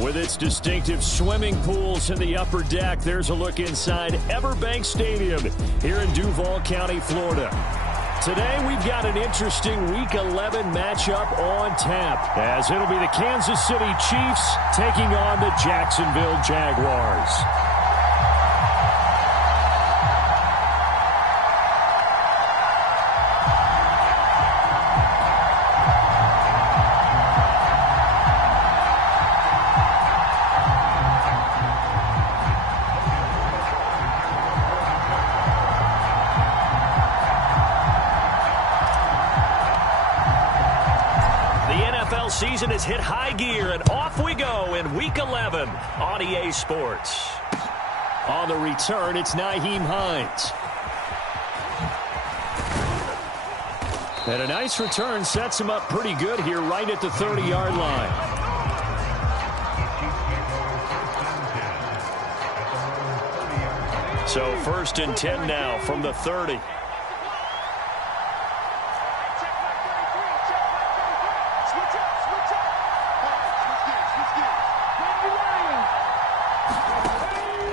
With its distinctive swimming pools in the upper deck, there's a look inside Everbank Stadium here in Duval County, Florida. Today, we've got an interesting Week 11 matchup on tap, as it'll be the Kansas City Chiefs taking on the Jacksonville Jaguars. Season has hit high gear, and off we go in Week 11 on EA Sports. On the return, it's Nyheim Hines. And a nice return sets him up pretty good here right at the 30-yard line. So 1st and 10 now from the 30.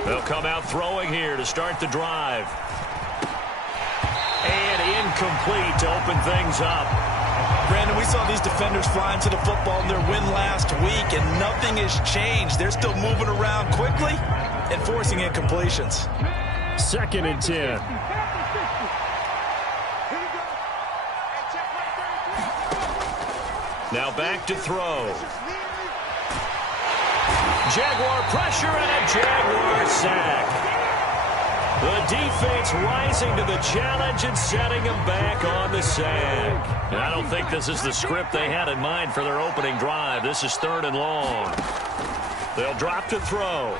They'll come out throwing here to start the drive. And incomplete to open things up. Brandon, we saw these defenders flying to the football in their win last week, and nothing has changed. They're still moving around quickly and forcing incompletions. 2nd and 10. Now back to throw. Jaguar pressure and a Jaguar sack. The defense rising to the challenge and setting them back on the sack. And I don't think this is the script they had in mind for their opening drive. This is 3rd and long. They'll drop to throw.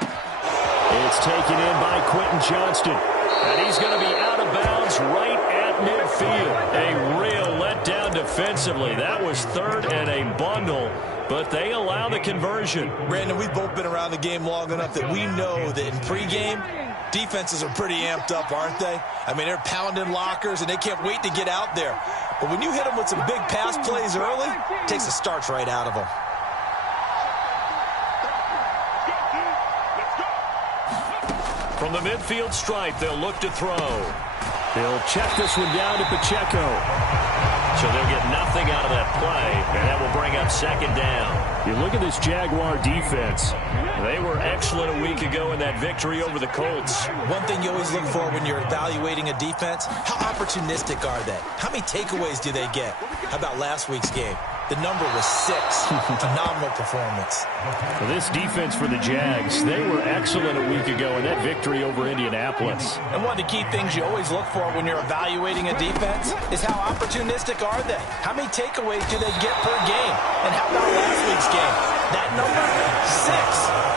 It's taken in by Quentin Johnston. And he's going to be out of bounds right at midfield. A real letdown defensively. That was 3rd and a bundle. But they allow the conversion. Brandon, we've both been around the game long enough that we know that in pregame, defenses are pretty amped up, aren't they? I mean, they're pounding lockers, and they can't wait to get out there. But when you hit them with some big pass plays early, it takes the starch right out of them. From the midfield stripe, they'll look to throw. They'll check this one down to Pacheco. So they'll get nothing out of that play, and that will bring up 2nd down. You look at this Jaguar defense. They were excellent a week ago in that victory over the Colts. One thing you always look for when you're evaluating a defense, how opportunistic are they? How many takeaways do they get? How about last week's game? The number was 6. Phenomenal performance. For this defense for the Jags, they were excellent a week ago in that victory over Indianapolis. And one of the key things you always look for when you're evaluating a defense is how opportunistic are they? How many takeaways do they get per game? And how about last week's game? That number, 6.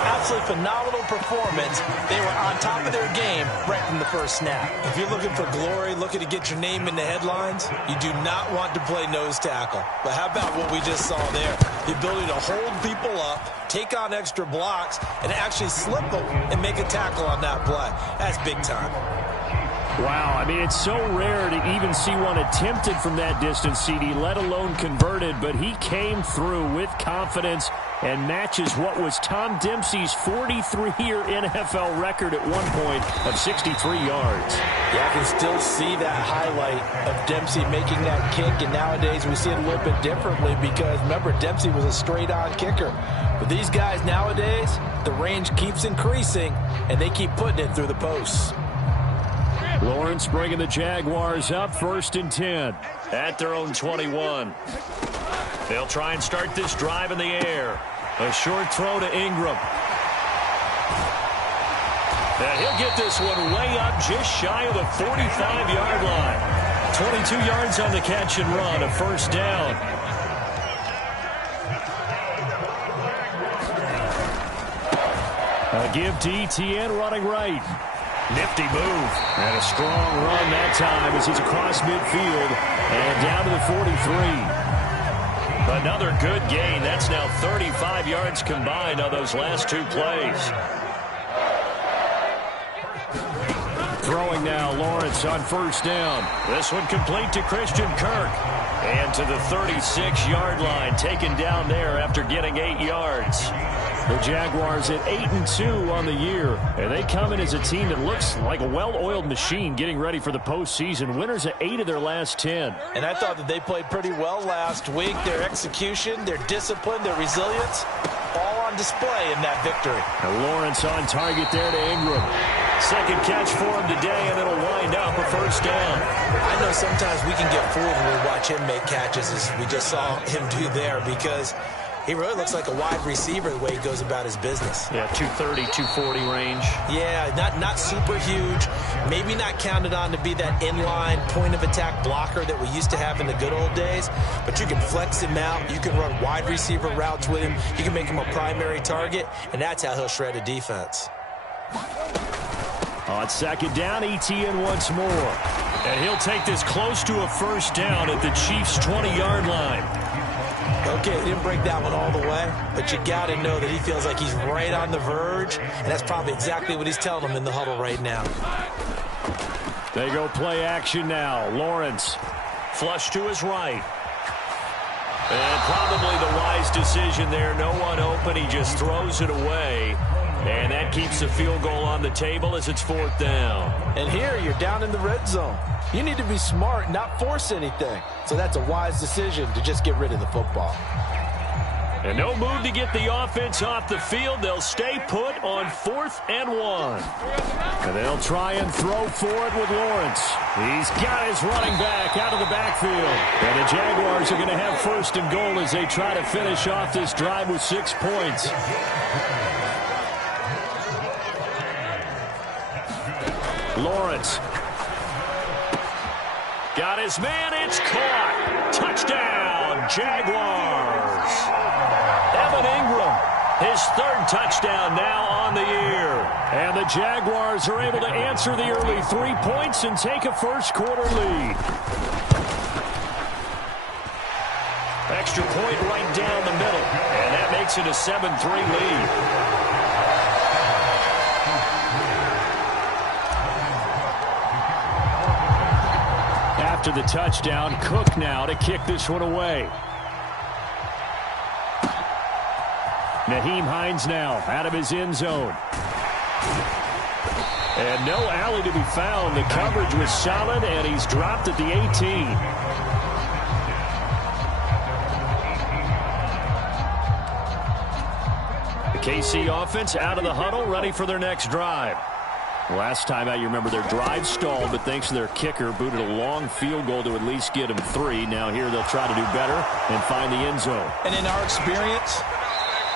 Absolutely phenomenal performance. They were on top of their game right from the first snap. If you're looking for glory, looking to get your name in the headlines, you do not want to play nose tackle. But how about what we just saw there? The ability to hold people up, take on extra blocks, and actually slip them and make a tackle on that play. That's big time. Wow, I mean, it's so rare to even see one attempted from that distance, CD, let alone converted, but he came through with confidence and matches what was Tom Dempsey's 43-year NFL record at one point of 63 yards. Yeah, I can still see that highlight of Dempsey making that kick, and nowadays we see it a little bit differently because, remember, Dempsey was a straight-on kicker. But these guys nowadays, the range keeps increasing, and they keep putting it through the posts. Lawrence bringing the Jaguars up 1st and 10. At their own 21. They'll try and start this drive in the air. A short throw to Ingram. And he'll get this one way up just shy of the 45-yard line. 22 yards on the catch and run, a 1st down. A give to ETN running right. Nifty move. And a strong run that time as he's across midfield and down to the 43. Another good gain. That's now 35 yards combined on those last 2 plays. Throwing now, Lawrence on 1st down. This one complete to Christian Kirk. And to the 36-yard line, taken down there after getting 8 yards. The Jaguars at 8-2 on the year, and they come in as a team that looks like a well-oiled machine getting ready for the postseason. Winners at 8 of their last 10. And I thought that they played pretty well last week. Their execution, their discipline, their resilience, all on display in that victory. And Lawrence on target there to Ingram. Second catch for him today, and it'll wind up a first down. I know sometimes we can get fooled when we watch him make catches, as we just saw him do there, because he really looks like a wide receiver the way he goes about his business. Yeah, 230, 240 range. Yeah, not super huge. Maybe not counted on to be that inline point-of-attack blocker that we used to have in the good old days. But you can flex him out. You can run wide receiver routes with him. You can make him a primary target, and that's how he'll shred a defense. On second down, Etienne once more. And he'll take this close to a first down at the Chiefs' 20-yard line. Okay, he didn't break that one all the way, but you got to know that he feels like he's right on the verge, and that's probably exactly what he's telling them in the huddle right now. They go play action now. Lawrence, flush to his right. And probably the wise decision there. No one open. He just throws it away. And that keeps the field goal on the table as it's fourth down. And here you're down in the red zone. You need to be smart, not force anything. So that's a wise decision to just get rid of the football. And no move to get the offense off the field. They'll stay put on 4th and 1. And they'll try and throw for it with Lawrence. He's got his running back out of the backfield. And the Jaguars are going to have 1st and goal as they try to finish off this drive with 6 points. Lawrence. Got his man. It's caught. Touchdown, Jaguars. Evan Ingram, his 3rd touchdown now on the year. And the Jaguars are able to answer the early 3 points and take a first-quarter lead. Extra point right down the middle. And that makes it a 7-3 lead. After the touchdown, Cook now to kick this one away. Nyheim Hines now out of his end zone. And no alley to be found. The coverage was solid, and he's dropped at the 18. The KC offense out of the huddle, ready for their next drive. Last time out, you remember their drive stalled, but thanks to their kicker, booted a long field goal to at least get them 3. Now here they'll try to do better and find the end zone. And in our experience,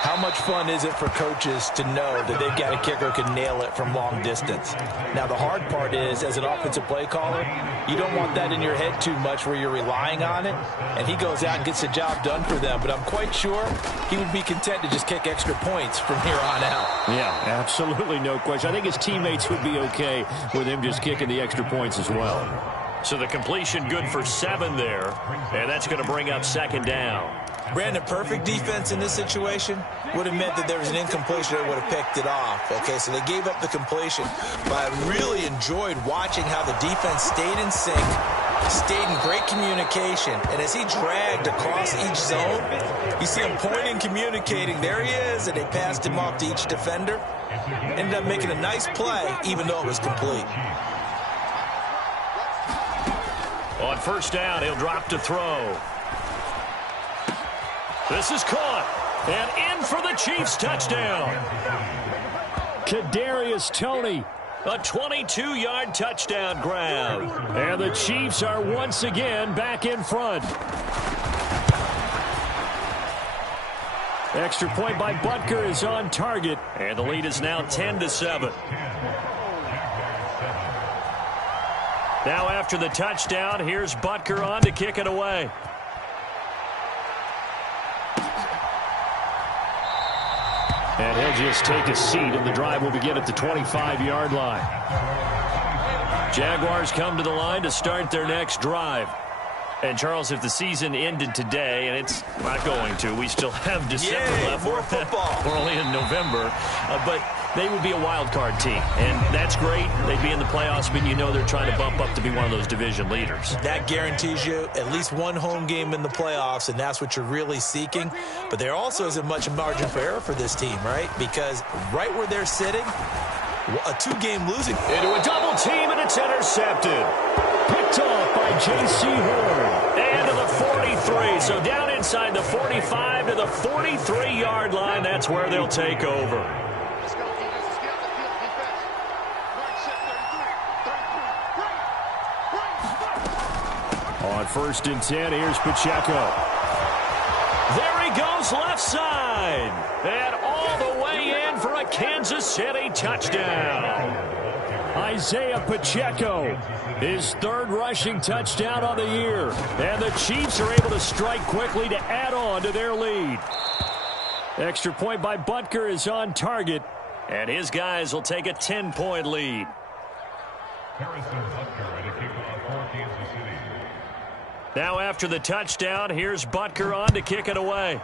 how much fun is it for coaches to know that they've got a kicker who can nail it from long distance? Now, the hard part is, as an offensive play caller, you don't want that in your head too much where you're relying on it, and he goes out and gets the job done for them. But I'm quite sure he would be content to just kick extra points from here on out. Yeah, absolutely no question. I think his teammates would be okay with him just kicking the extra points as well. So the completion good for 7 there, and that's going to bring up second down. Brandon, perfect defense in this situation would have meant that there was an incompletion that would have picked it off. Okay, so they gave up the completion. But I really enjoyed watching how the defense stayed in sync, stayed in great communication. And as he dragged across each zone, you see him pointing, communicating. There he is, and they passed him off to each defender. Ended up making a nice play, even though it was complete. On first down, he'll drop to throw. This is caught, and in for the Chiefs touchdown. Kadarius Toney, a 22-yard touchdown grab. And the Chiefs are once again back in front. Extra point by Butker is on target, and the lead is now 10-7. Now after the touchdown, here's Butker on to kick it away. And he'll just take a seat, and the drive will begin at the 25-yard line. Jaguars come to the line to start their next drive. And, Charles, if the season ended today, and it's not going to, we still have December left. More football. We're only in November, but they would be a wild card team, and that's great. They'd be in the playoffs, but you know they're trying to bump up to be one of those division leaders. That guarantees you at least one home game in the playoffs, and that's what you're really seeking. But there also isn't much margin for error for this team, right? Because right where they're sitting, a two-game losing. Into a double team, and it's intercepted. Picked off by J.C. Horn. And to the 43. So down inside the 45 to the 43-yard line. That's where they'll take over. On 1st and 10, here's Pacheco. There he goes left side. And all the way in for a Kansas City touchdown. Isaiah Pacheco, his 3rd rushing touchdown on the year. And the Chiefs are able to strike quickly to add on to their lead. Extra point by Butker is on target. And his guys will take a 10-point lead. Now after the touchdown, here's Butker on to kick it away.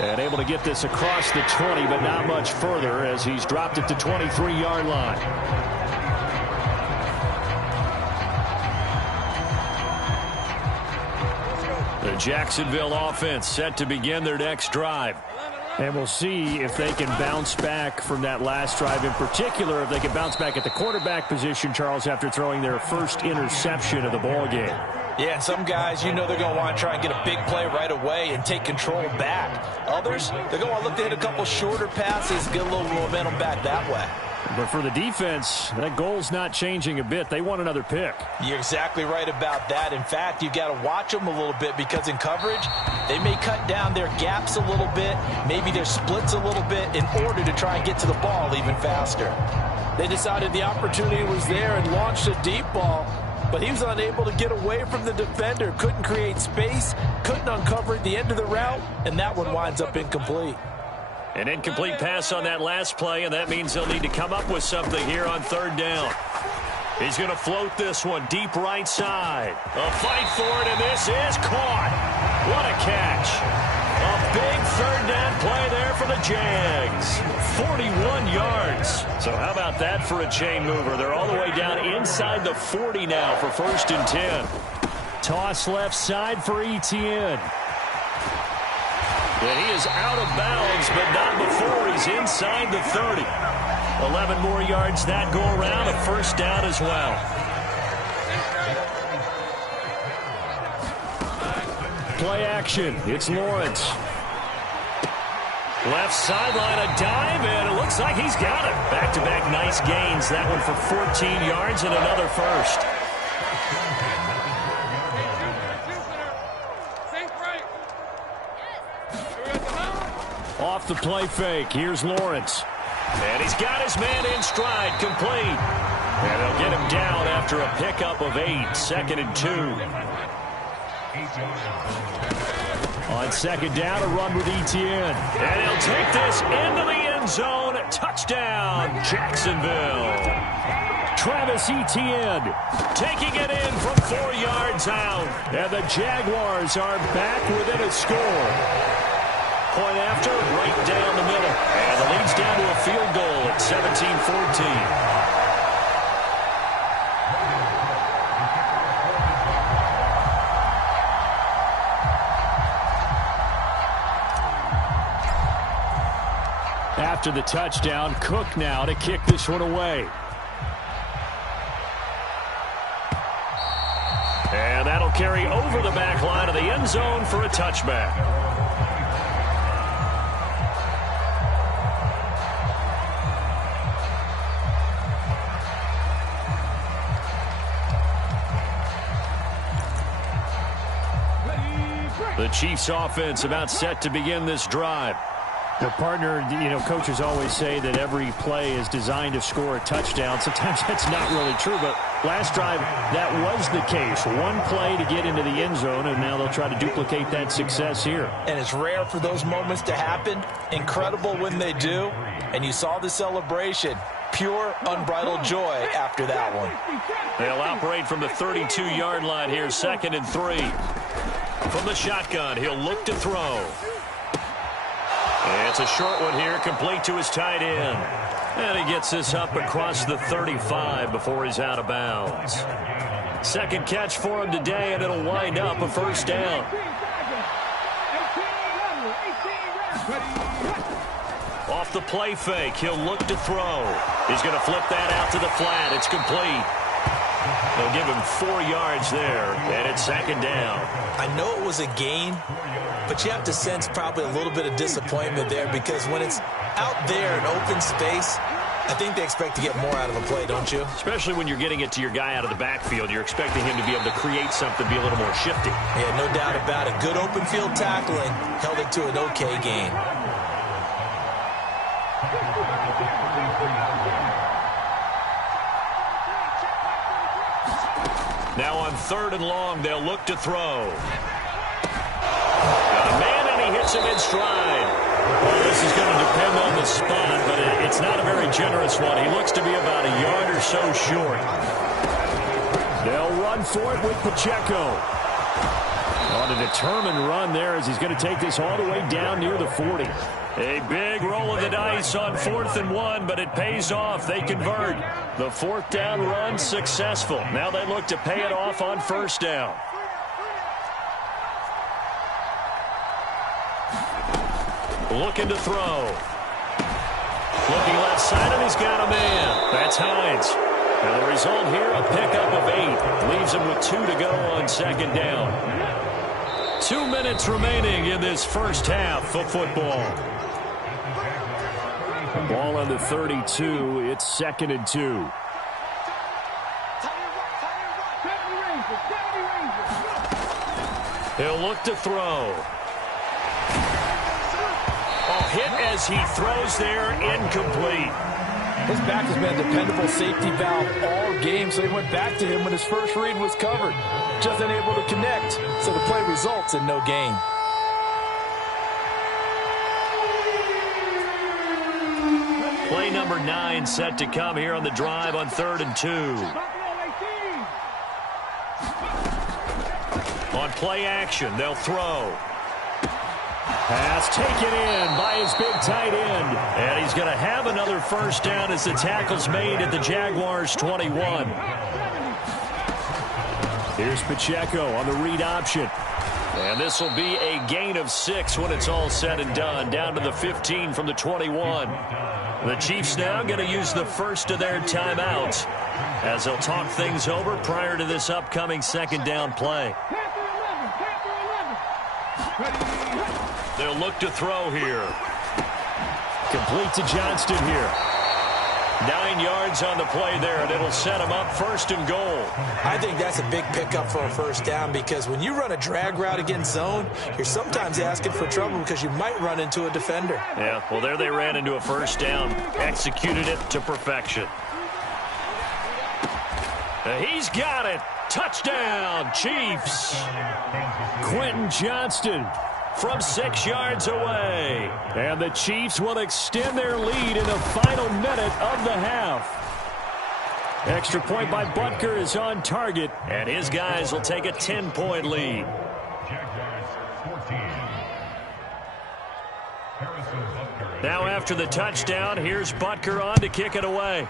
And able to get this across the 20, but not much further as he's dropped it to 23-yard line. The Jacksonville offense set to begin their next drive. And we'll see if they can bounce back from that last drive. In particular, if they can bounce back at the quarterback position, Charles, after throwing their first interception of the ball game. Yeah, and some guys, you know they're going to want to try and get a big play right away and take control back. Others, they're going to want to look to hit a couple shorter passes, get a little momentum back that way. But for the defense, that goal's not changing a bit. They want another pick. You're exactly right about that. In fact, you've got to watch them a little bit because in coverage, they may cut down their gaps a little bit, maybe their splits a little bit in order to try and get to the ball even faster. They decided the opportunity was there and launched a deep ball, but he was unable to get away from the defender, couldn't create space, couldn't uncover at the end of the route, and that one winds up incomplete. An incomplete pass on that last play, and that means they'll need to come up with something here on 3rd down. He's going to float this one deep right side. A fight for it, and this is caught. What a catch. A big 3rd down play there for the Jags. 41 yards. So how about that for a chain mover? They're all the way down inside the 40 now for 1st and 10. Toss left side for Etienne. And he is out of bounds, but not before he's inside the 30. 11 more yards that go around, a 1st down as well. Play action. It's Lawrence. Left sideline, a dive, and it looks like he's got it. Back-to-back nice gains. That one for 14 yards and another 1st. Off the play fake. Here's Lawrence. And he's got his man in stride, complete. And they'll get him down after a pickup of 8, 2nd and 2. On 2nd down, a run with Etienne. And he'll take this into the end zone. Touchdown, Jacksonville. Travis Etienne taking it in from 4 yards out. And the Jaguars are back within a score. Point after, right down the middle. And the lead's down to a field goal at 17-14. After the touchdown, Cook now to kick this one away. And that'll carry over the back line of the end zone for a touchback. The Chiefs offense about set to begin this drive. The partner, coaches always say that every play is designed to score a touchdown. Sometimes that's not really true, but last drive, that was the case. One play to get into the end zone, and now they'll try to duplicate that success here. And it's rare for those moments to happen. Incredible when they do. And you saw the celebration. Pure, unbridled joy after that one. They'll operate from the 32-yard line here, 2nd and 3. From the shotgun, he'll look to throw. It's a short one here, complete to his tight end. And he gets this up across the 35 before he's out of bounds. Second catch for him today, and it'll wind up a first down. Off the play fake, he'll look to throw. He's going to flip that out to the flat. It's complete. They'll give him 4 yards there, and it's 2nd down. I know it was a gain, but you have to sense probably a little bit of disappointment there because when it's out there in open space, I think they expect to get more out of a play, don't you? Especially when you're getting it to your guy out of the backfield. You're expecting him to be able to create something, be a little more shifty. Yeah, no doubt about it. Good open field tackling held it to an okay gain. Now on 3rd and long, they'll look to throw. Got a man, and he hits him in stride. Well, this is going to depend on the spot, but it's not a very generous one. He looks to be about a yard or so short. They'll run for it with Pacheco. On a determined run there as he's going to take this all the way down near the 40. A big roll of the dice on 4th and 1, but it pays off. They convert. The 4th down run successful. Now they look to pay it off on 1st down. Looking to throw. Looking left side, and he's got a man. That's Hines. Now the result here, a pickup of 8. Leaves him with 2 to go on 2nd down. 2 minutes remaining in this first half of football. Ball on the 32. It's 2nd and 2. He'll look to throw. Hit as he throws there, incomplete. His back has been a dependable safety valve all game, so he went back to him when his first read was covered. Just unable to connect, so the play results in no gain. Play number 9 set to come here on the drive on 3rd and 2. On play action, they'll throw. Pass taken in by his big tight end. And he's going to have another first down as the tackle's made at the Jaguars' 21. Here's Pacheco on the read option. And this will be a gain of 6 when it's all said and done. Down to the 15 from the 21. The Chiefs now going to use the first of their timeouts as they'll talk things over prior to this upcoming 2nd down play. They'll look to throw here. Complete to Johnston here. 9 yards on the play there, and it'll set him up 1st and goal. I think that's a big pickup for a first down because when you run a drag route against zone, you're sometimes asking for trouble because you might run into a defender. Yeah, well, there they ran into a first down. Executed it to perfection. He's got it. Touchdown, Chiefs. Quentin Johnston from 6 yards away. And the Chiefs will extend their lead in the final minute of the half. Extra point by Butker is on target. And his guys will take a 10-point lead. Now after the touchdown, here's Butker on to kick it away.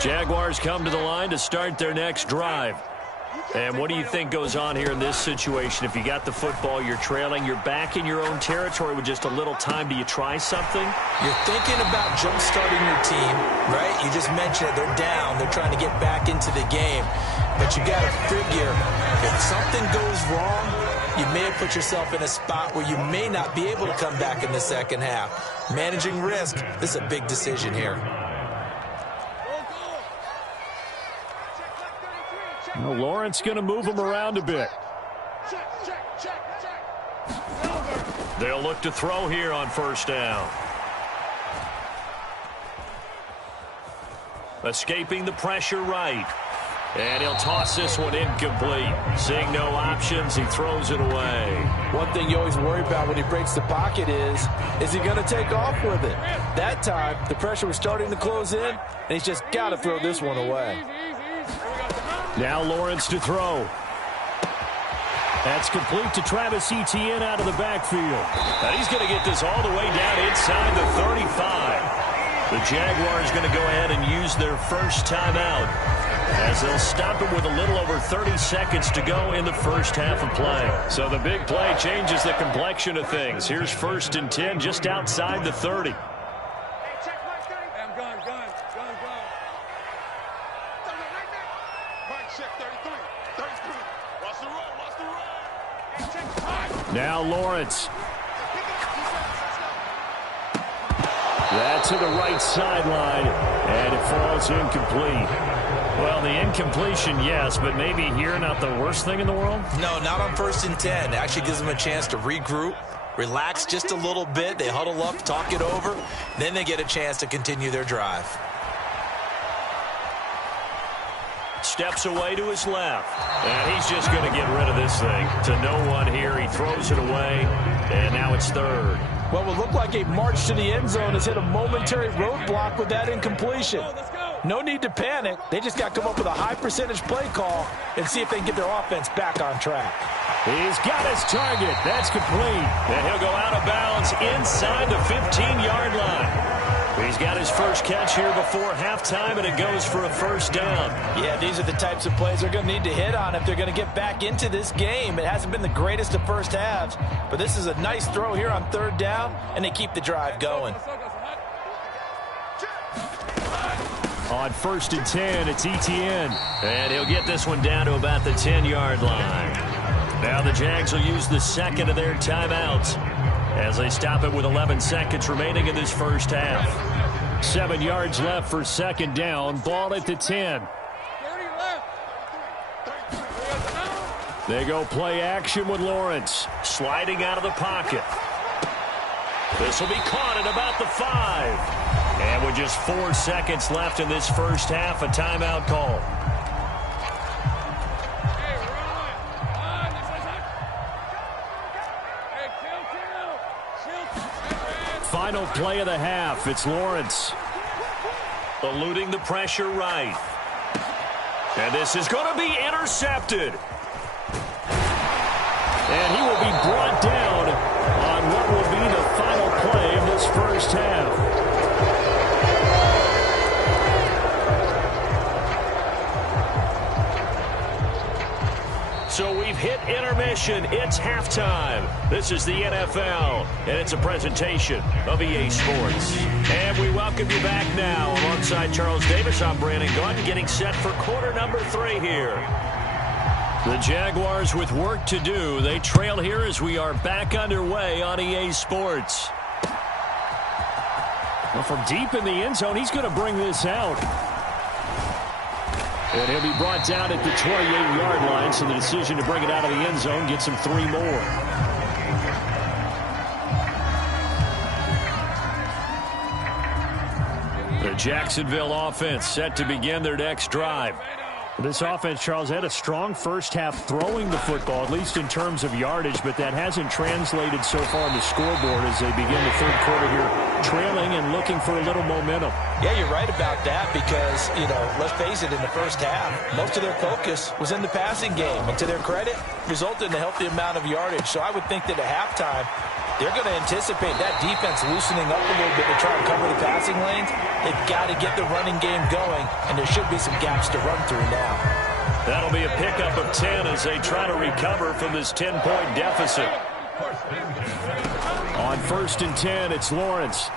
Jaguars come to the line to start their next drive. And what do you think goes on here in this situation? If you got the football, you're trailing, you're back in your own territory with just a little time. Do you try something? You're thinking about jump-starting your team, right? You just mentioned it. They're down. They're trying to get back into the game. But you got to figure, if something goes wrong, you may have put yourself in a spot where you may not be able to come back in the second half. Managing risk, this is a big decision here. Well, Lawrence going to move him around a bit. They'll look to throw here on first down. Escaping the pressure right. And he'll toss this one incomplete. Seeing no options, he throws it away. One thing you always worry about when he breaks the pocket is he going to take off with it? That time, the pressure was starting to close in, and he's just got to throw this one away. Now Lawrence to throw. That's complete to Travis Etienne out of the backfield. And he's going to get this all the way down inside the 35. The Jaguars going to go ahead and use their first timeout, as they'll stop him with a little over 30 seconds to go in the first half of play. So the big play changes the complexion of things. Here's 1st and 10 just outside the 30. Now Lawrence. That to the right sideline, and it falls incomplete. Well, the incompletion, yes, but maybe here not the worst thing in the world? No, not on 1st and 10. It actually gives them a chance to regroup, relax just a little bit. They huddle up, talk it over, then they get a chance to continue their drive. Steps away to his left. And he's just going to get rid of this thing. To no one here. He throws it away. And now it's 3rd. What would look like a march to the end zone has hit a momentary roadblock with that incompletion. No need to panic. They just got to come up with a high percentage play call and see if they can get their offense back on track. He's got his target. That's complete. And he'll go out of bounds inside the 15-yard line. He's got his first catch here before halftime, and it goes for a first down. Yeah, these are the types of plays they're going to need to hit on if they're going to get back into this game. It hasn't been the greatest of first halves, but this is a nice throw here on 3rd down, and they keep the drive going. On 1st and 10, it's Etienne. And he'll get this one down to about the 10-yard line. Now the Jags will use the second of their timeouts as they stop it with 11 seconds remaining in this first half. 7 yards left for 2nd down. Ball at the 10. They go play action with Lawrence. Sliding out of the pocket. This will be caught at about the 5. And with just 4 seconds left in this first half, a timeout call. Final play of the half. It's Lawrence. Eluding the pressure right. And this is going to be intercepted. And he will be brought down on what will be the final play of this first half. So we've hit intermission. It's halftime. This is the NFL, and it's a presentation of EA Sports. And we welcome you back now. Alongside Charles Davis, I'm Brandon Gunn, getting set for quarter number 3 here. The Jaguars with work to do. They trail here as we are back underway on EA Sports. Well, from deep in the end zone, he's going to bring this out. And he'll be brought down at the 28-yard line, so the decision to bring it out of the end zone gets him 3 more. The Jacksonville offense set to begin their next drive. This offense, Charles, had a strong first half throwing the football, at least in terms of yardage, but that hasn't translated so far on the scoreboard as they begin the 3rd quarter here, trailing and looking for a little momentum. Yeah, you're right about that because, let's face it, in the first half, most of their focus was in the passing game. And to their credit, resulted in a healthy amount of yardage. So I would think that at halftime, they're going to anticipate that defense loosening up a little bit to try and cover the passing lanes. They've got to get the running game going, and there should be some gaps to run through now. That'll be a pickup of 10 as they try to recover from this 10-point deficit. On 1st and 10, it's Lawrence.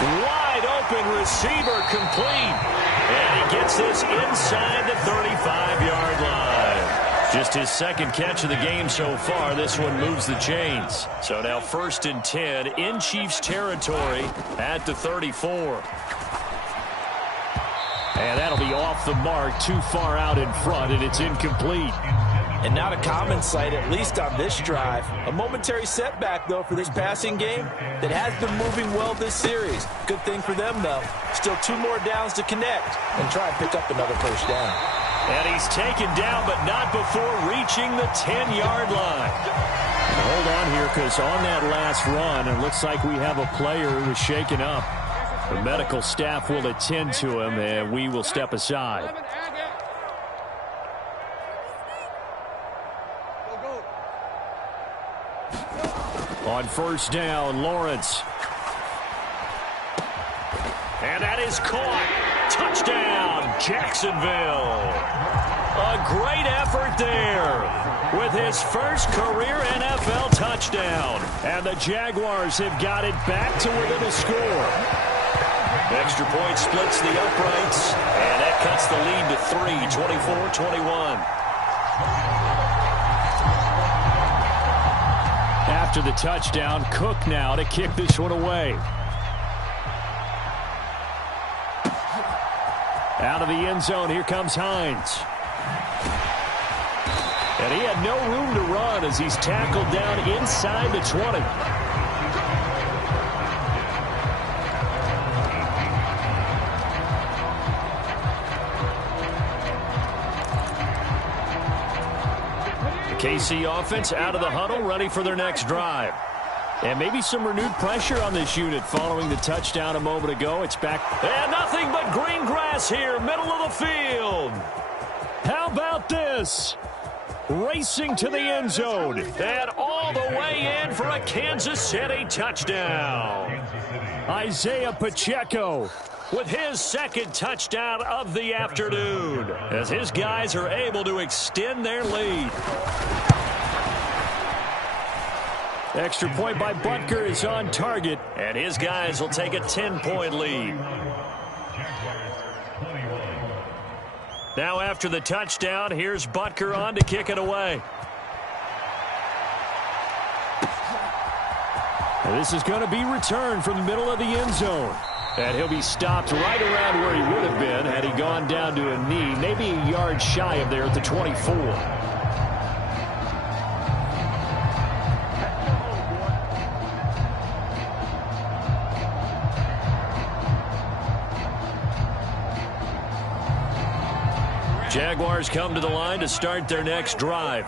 Wide open receiver complete. And he gets this inside the 35-yard line. Just his second catch of the game so far. This one moves the chains. So now 1st and 10 in Chiefs territory at the 34. And that'll be off the mark, too far out in front, and it's incomplete. And not a common sight, at least on this drive. A momentary setback, though, for this passing game that has been moving well this series. Good thing for them, though. Still 2 more downs to connect and try and pick up another first down. And he's taken down, but not before reaching the 10-yard line. Hold on here, because on that last run, it looks like we have a player who was shaken up. The medical staff will attend to him, and we will step aside. On 1st down, Lawrence. And that is caught. Touchdown, Jacksonville. A great effort there with his first career NFL touchdown. And the Jaguars have got it back to within a score. Extra point splits the uprights, and that cuts the lead to 3, 24-21. After the touchdown, Cook now to kick this one away. Out of the end zone, here comes Hines. And he had no room to run as he's tackled down inside the 20. KC offense out of the huddle, ready for their next drive. And maybe some renewed pressure on this unit following the touchdown a moment ago. It's back. And nothing but green grass here, middle of the field. How about this? Racing to the end zone. And all the way in for a Kansas City touchdown. Isaiah Pacheco with his second touchdown of the afternoon, as his guys are able to extend their lead. Extra point by Butker is on target, and his guys will take a 10-point lead. Now after the touchdown, here's Butker on to kick it away. And this is going to be returned from the middle of the end zone. And he'll be stopped right around where he would have been had he gone down to a knee, maybe a yard shy of there at the 24. Jaguars come to the line to start their next drive.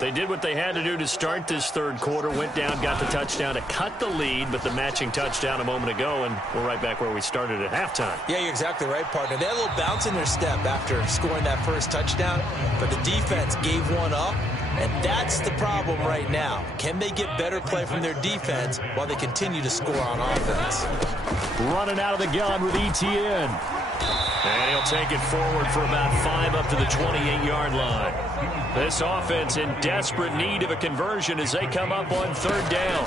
They did what they had to do to start this third quarter, went down, got the touchdown to cut the lead, but the matching touchdown a moment ago, and we're right back where we started at halftime. Yeah, you're exactly right, partner. They had a little bounce in their step after scoring that first touchdown, but the defense gave one up, and that's the problem right now. Can they get better play from their defense while they continue to score on offense? Running out of the gun with ETN. And he'll take it forward for about 5 up to the 28-yard line. This offense in desperate need of a conversion as they come up on 3rd down.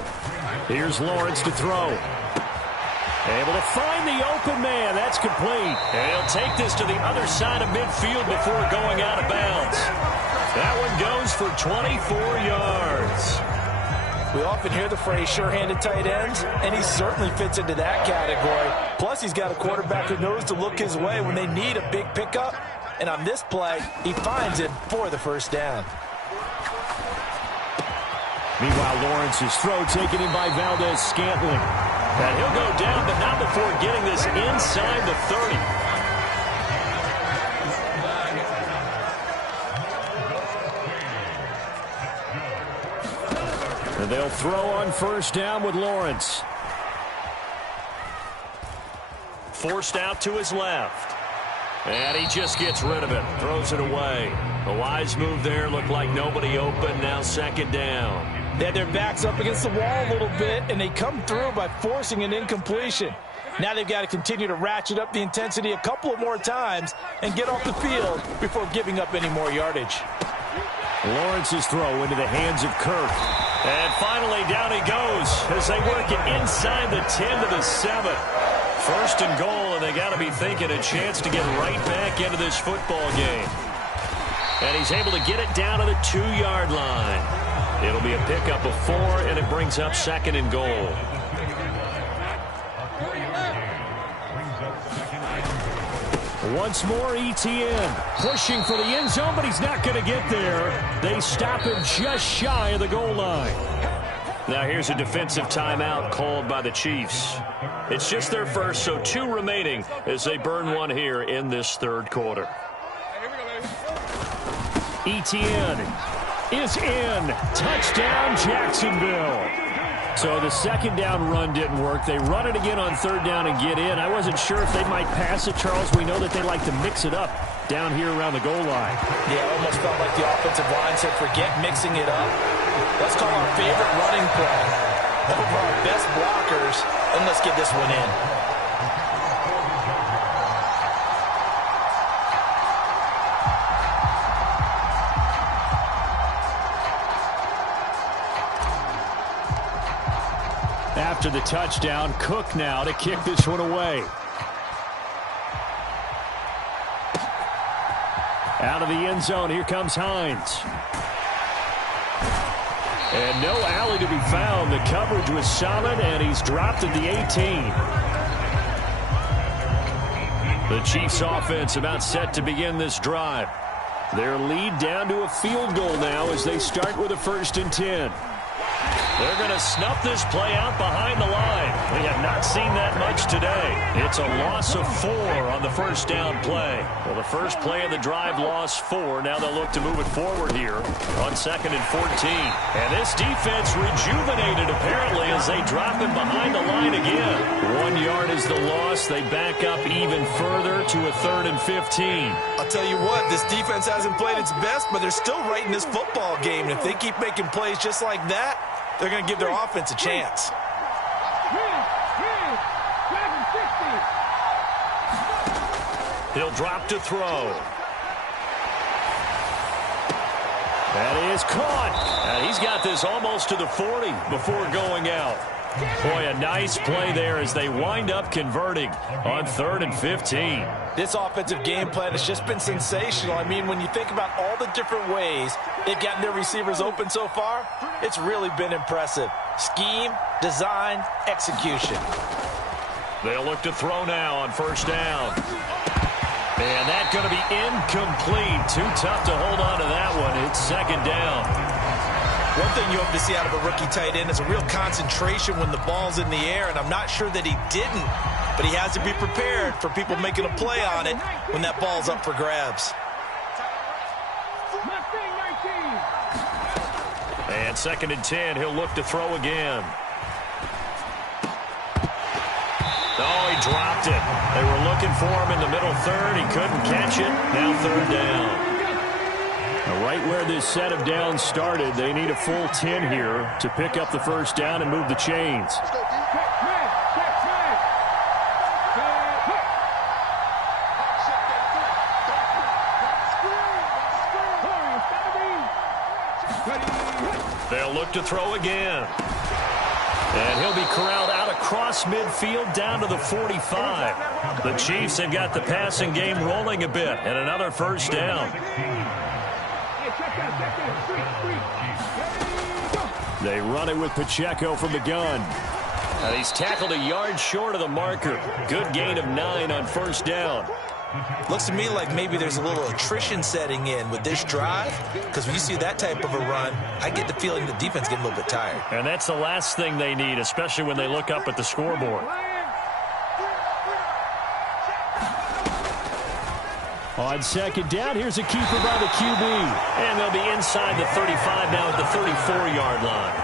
Here's Lawrence to throw. Able to find the open man. That's complete. And he'll take this to the other side of midfield before going out of bounds. That one goes for 24 yards. We often hear the phrase sure-handed tight ends, and he certainly fits into that category. Plus, he's got a quarterback who knows to look his way when they need a big pickup. And on this play, he finds it for the first down. Meanwhile, Lawrence's throw taken in by Valdez-Scantling. And he'll go down, but not before getting this inside the 30. And they'll throw on 1st down with Lawrence. Forced out to his left. And he just gets rid of it. Throws it away. A wise move there. Looked like nobody open. Now 2nd down. They had their backs up against the wall a little bit, and they come through by forcing an incompletion. Now they've got to continue to ratchet up the intensity a couple of more times and get off the field before giving up any more yardage. Lawrence's throw into the hands of Kirk. And finally, down he goes as they work it inside the 10 to the 7. First and goal, and they got to be thinking a chance to get right back into this football game. And he's able to get it down to the 2-yard line. It'll be a pickup of 4, and it brings up second and goal. Once more, Etienne pushing for the end zone, but he's not going to get there. They stop him just shy of the goal line. Now here's a defensive timeout called by the Chiefs. It's just their first, so 2 remaining as they burn one here in this third quarter. Etienne is in. Touchdown, Jacksonville. So the second down run didn't work. They run it again on third down and get in. I wasn't sure if they might pass it, Charles. We know that they like to mix it up down here around the goal line. Yeah, it almost felt like the offensive line said, forget mixing it up. Let's call our favorite running play over our best blockers, and let's get this one in. After the touchdown, Cook now to kick this one away. Out of the end zone, here comes Hines. And no alley to be found. The coverage was solid, and he's dropped at the 18. The Chiefs offense about set to begin this drive. Their lead down to a field goal now as they start with a 1st and 10. They're going to snuff this play out behind the line. We have not seen that much today. It's a loss of 4 on the first down play. Well, the first play of the drive lost 4. Now they'll look to move it forward here on 2nd and 14. And this defense rejuvenated apparently as they drop him behind the line again. 1 yard is the loss. They back up even further to a 3rd and 15. I'll tell you what, this defense hasn't played its best, but they're still right in this football game. And if they keep making plays just like that, they're going to give their offense a chance. He'll drop to throw. That is caught. And he's got this almost to the 40 before going out. Boy, a nice play there as they wind up converting on 3rd and 15. This offensive game plan has just been sensational. I mean, when you think about all the different ways they've gotten their receivers open so far, it's really been impressive. Scheme, design, execution. They'll look to throw now on 1st down. And that's going to be incomplete. Too tough to hold on to that one. It's 2nd down. One thing you hope to see out of a rookie tight end is a real concentration when the ball's in the air, and I'm not sure that he didn't, but he has to be prepared for people making a play on it when that ball's up for grabs. And 2nd and 10, he'll look to throw again. Oh, he dropped it. They were looking for him in the middle 3rd. He couldn't catch it. Now 3rd down. Right where this set of downs started, they need a full 10 here to pick up the 1st down and move the chains. They'll look to throw again. And he'll be corralled out across midfield down to the 45. The Chiefs have got the passing game rolling a bit, and another 1st down. They run it with Pacheco from the gun. And he's tackled a yard short of the marker. Good gain of 9 on 1st down. Looks to me like maybe there's a little attrition setting in with this drive, because when you see that type of a run, I get the feeling the defense getting a little bit tired. And that's the last thing they need, especially when they look up at the scoreboard. On 2nd down, here's a keeper by the QB. And they'll be inside the 35 now at the 34-yard line.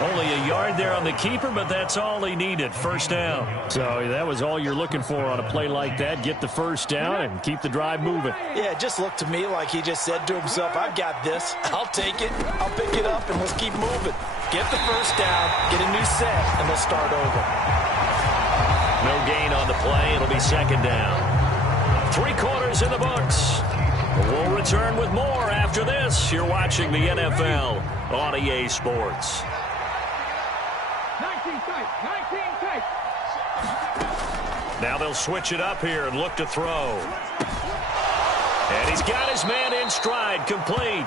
Only a yard there on the keeper, but that's all he needed. 1st down. So that was all you're looking for on a play like that. Get the 1st down and keep the drive moving. Yeah, it just looked to me like he just said to himself, I've got this. I'll take it. I'll pick it up, and let's keep moving. Get the 1st down, get a new set, and let's start over. No gain on the play. It'll be second down. 3 quarters in the books. We'll return with more after this. You're watching the NFL on EA Sports. 19 tight. Now they'll switch it up here and look to throw. And he's got his man in stride, complete.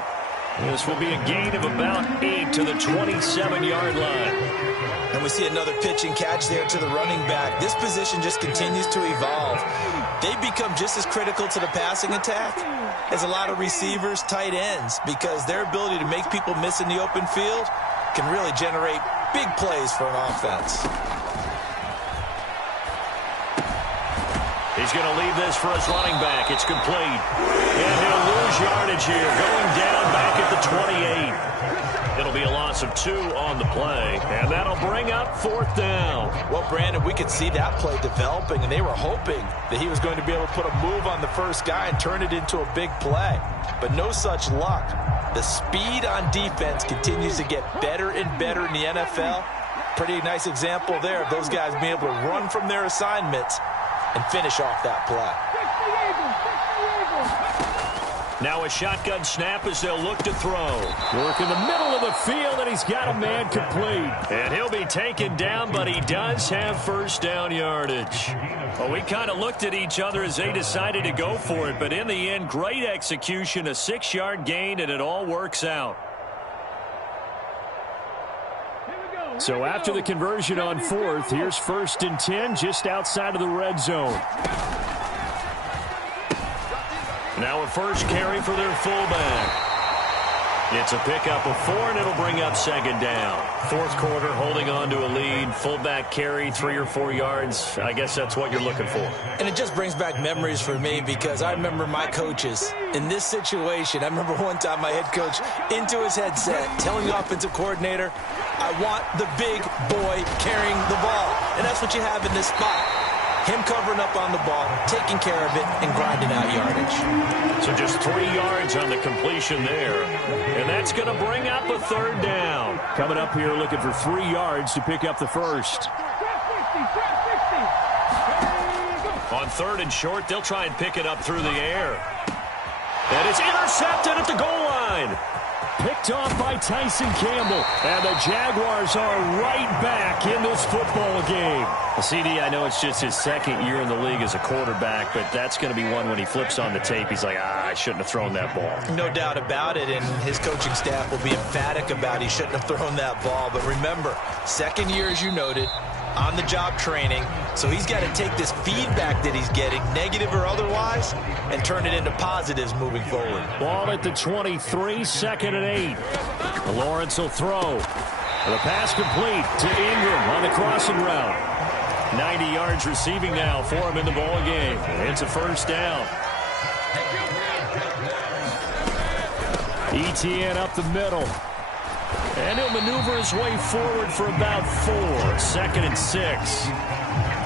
This will be a gain of about 8 to the 27-yard line. And we see another pitch and catch there to the running back. This position just continues to evolve. They become just as critical to the passing attack as a lot of receivers, tight ends, because their ability to make people miss in the open field can really generate big plays for an offense. He's going to leave this for his running back. It's complete. And he'll lose yardage here, going down back at the 28. It'll be a loss of 2 on the play, and that'll bring up 4th down. Well, Brandon, we could see that play developing, and they were hoping that he was going to be able to put a move on the first guy and turn it into a big play. But no such luck. The speed on defense continues to get better and better in the NFL. Pretty nice example there of those guys being able to run from their assignments and finish off that play. Now a shotgun snap as they'll look to throw. Work in the middle of the field, and he's got a man complete. And he'll be taken down, but he does have first down yardage. Well, we kind of looked at each other as they decided to go for it, but in the end, great execution, a 6-yard gain, and it all works out. So after the conversion on 4th, here's 1st and 10 just outside of the red zone. Now a first carry for their fullback. It's a pickup of 4, and it'll bring up 2nd down. 4th quarter, holding on to a lead. Fullback carry, 3 or 4 yards. I guess that's what you're looking for. And it just brings back memories for me because I remember my coaches in this situation. I remember one time my head coach into his headset telling the offensive coordinator, I want the big boy carrying the ball. And that's what you have in this spot. Him covering up on the ball, taking care of it, and grinding out yardage. So just 3 yards on the completion there. And that's going to bring up a 3rd down. Coming up here looking for 3 yards to pick up the first. On 3rd and short, they'll try and pick it up through the air. And it's intercepted at the goal line. Picked off by Tyson Campbell. And the Jaguars are right back in this football game. CD, I know it's just his 2nd year in the league as a quarterback, but that's going to be one when he flips on the tape. He's like, I shouldn't have thrown that ball. No doubt about it, and his coaching staff will be emphatic about he shouldn't have thrown that ball. But remember, 2nd year, as you noted, on-the-job training. So he's got to take this feedback that he's getting, negative or otherwise, and turn it into positives moving forward. Ball at the 23, 2nd and 8. Lawrence will throw. The pass complete to Ingram on the crossing route. 90 yards receiving now for him in the ball game. It's a 1st down. ETN up the middle. And he'll maneuver his way forward for about 4. 2nd and 6.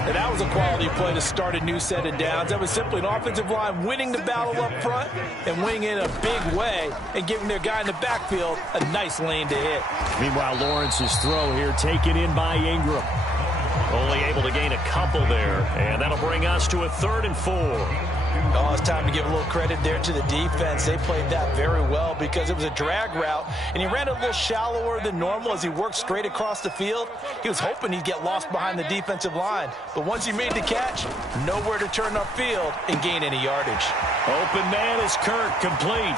And that was a quality play to start a new set of downs. That was simply an offensive line winning the battle up front and winning in a big way and giving their guy in the backfield a nice lane to hit. Meanwhile, Lawrence's throw here taken in by Ingram. Only able to gain a couple there, and that'll bring us to a 3rd and 4. Oh, it's time to give a little credit there to the defense. They played that very well because it was a drag route, and he ran a little shallower than normal as he worked straight across the field. He was hoping he'd get lost behind the defensive line, but once he made the catch, nowhere to turn upfield and gain any yardage. Open man is Kirk, complete.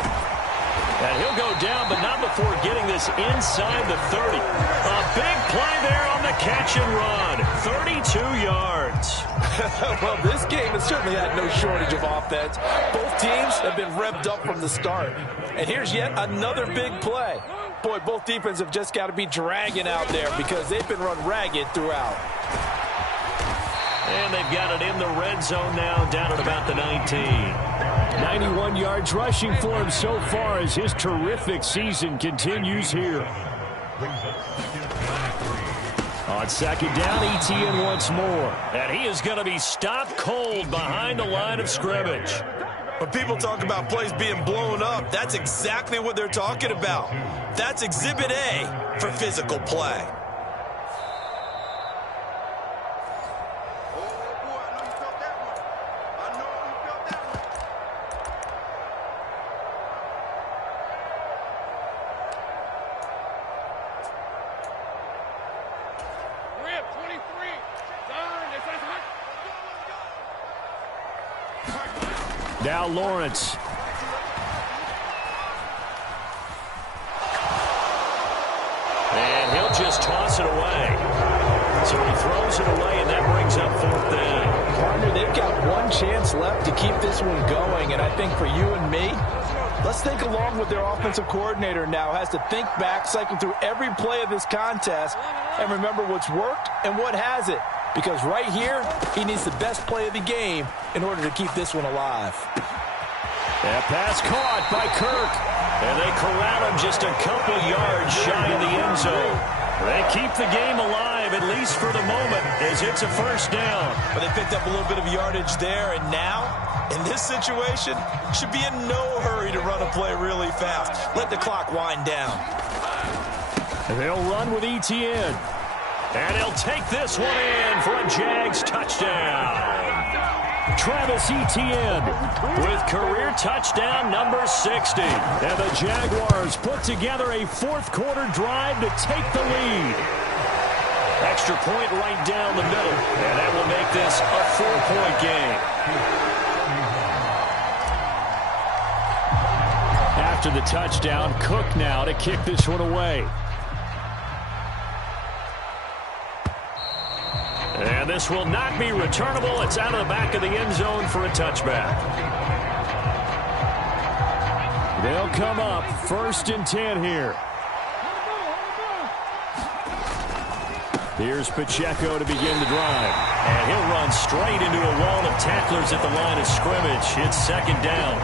And he'll go down, but not before getting this inside the 30. A big play there on the catch and run. 32 yards. Well, this game has certainly had no shortage of offense. Both teams have been revved up from the start. And here's yet another big play. Boy, both defenses have just got to be dragging out there because they've been run ragged throughout. And they've got it in the red zone now, down at about the 19. 91 yards rushing for him so far as his terrific season continues here. On 2nd down, ETN once more. And he is going to be stopped cold behind the line of scrimmage. When people talk about plays being blown up, that's exactly what they're talking about. That's Exhibit A for physical play. Now Lawrence. And he'll just toss it away. So he throws it away, and that brings up 4th down. Partner, they've got one chance left to keep this one going, and I think for you and me, let's think along with their offensive coordinator now. Has to think back, cycle through every play of this contest, and remember what's worked and what hasn't. Because right here, he needs the best play of the game in order to keep this one alive. That pass caught by Kirk. And they corral him just a couple yards shy of the end zone. They keep the game alive, at least for the moment, as it's a 1st down. But they picked up a little bit of yardage there, and now, in this situation, should be in no hurry to run a play really fast. Let the clock wind down. And they'll run with ETN. And he'll take this one in for a Jags touchdown. Travis Etienne with career touchdown number 60. And the Jaguars put together a 4th quarter drive to take the lead. Extra point right down the middle. And that will make this a 4-point game. After the touchdown, Cook now to kick this one away. And this will not be returnable. It's out of the back of the end zone for a touchback. They'll come up 1st and 10 here. Here's Pacheco to begin the drive. And he'll run straight into a wall of tacklers at the line of scrimmage. It's 2nd down.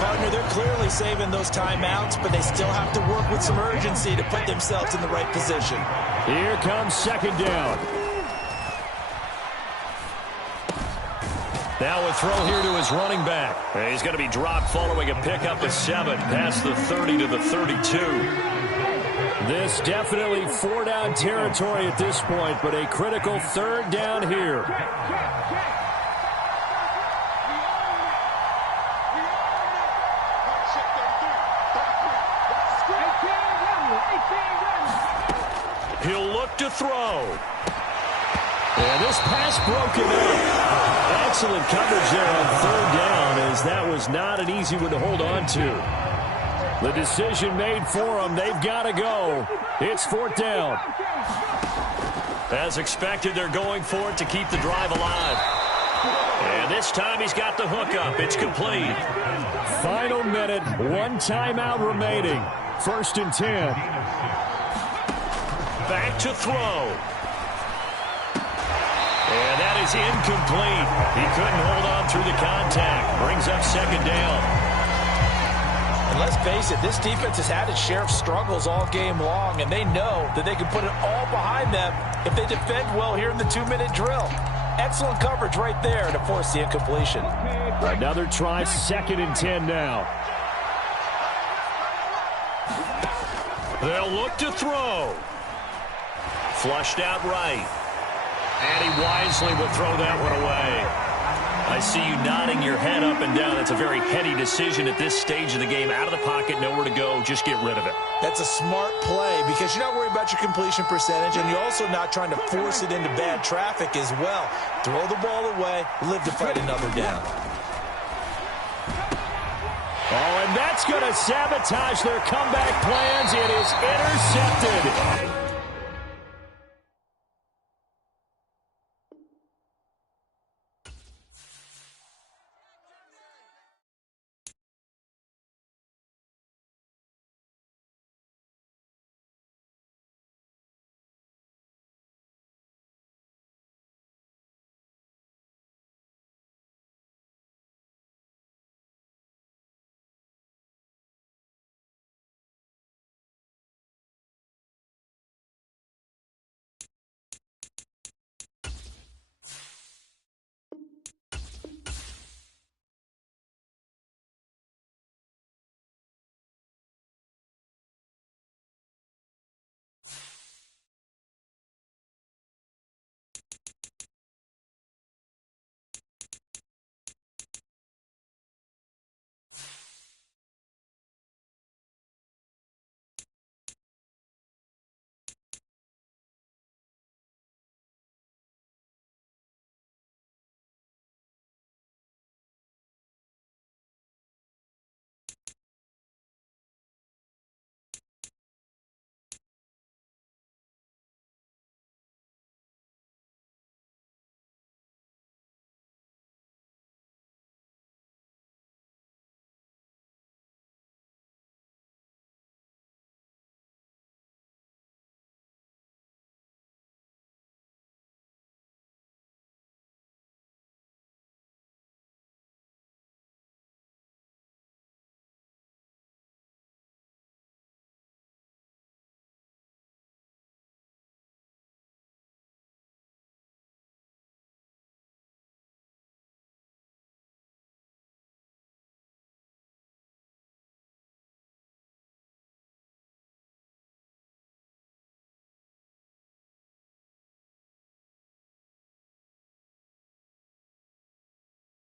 Partner, they're clearly saving those timeouts, but they still have to work with some urgency to put themselves in the right position. Here comes 2nd down. Now a throw here to his running back. And he's going to be dropped following a pickup of 7 past the 30 to the 32. This definitely 4-down territory at this point, but a critical 3rd down here. He'll look to throw. And this pass broken up. Excellent coverage there on 3rd down, as that was not an easy one to hold on to. The decision made for them. They've got to go. It's 4th down. As expected, they're going for it to keep the drive alive. And this time he's got the hook up. It's complete. Final minute, 1 timeout remaining. 1st and 10. Back to throw. And that is incomplete. He couldn't hold on through the contact. Brings up 2nd down. And let's face it, this defense has had its share of struggles all game long, and they know that they can put it all behind them if they defend well here in the 2-minute drill. Excellent coverage right there to force the incompletion. Another try, 2nd and 10 now. They'll look to throw. Flushed out right. And he wisely will throw that one away. I see you nodding your head up and down. It's a very heady decision at this stage of the game. Out of the pocket, nowhere to go. Just get rid of it. That's a smart play because you're not worried about your completion percentage, and you're also not trying to force it into bad traffic as well. Throw the ball away, live to fight another down. Oh, and that's going to sabotage their comeback plans. It is intercepted.